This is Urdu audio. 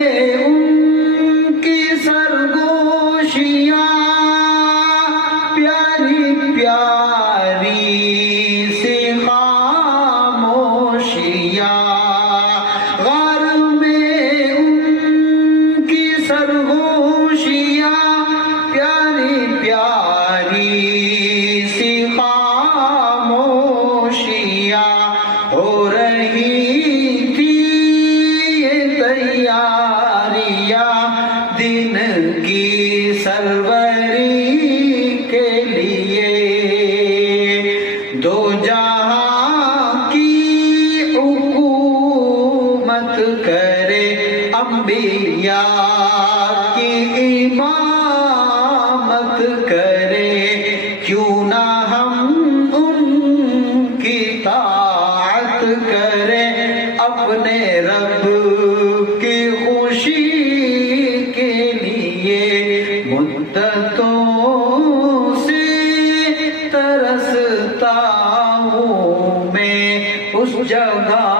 ان کی سرگوشیاں پیاری پیاری سی خاموشیاں، غار میں ان کی سرگوشیاں پیاری پیاری سی خاموشیاں، ہو رہی تھی تیاریاں دن کی سروری کے لیے، دو جہاں کی حکومت کرے انبیاء کی امامت کرے، کیوں نہ ہم ان کی طاعت کریں اپنے رب کی خوشی کے لیے، مدتوں سے ترستا ہوں میں اس جگہ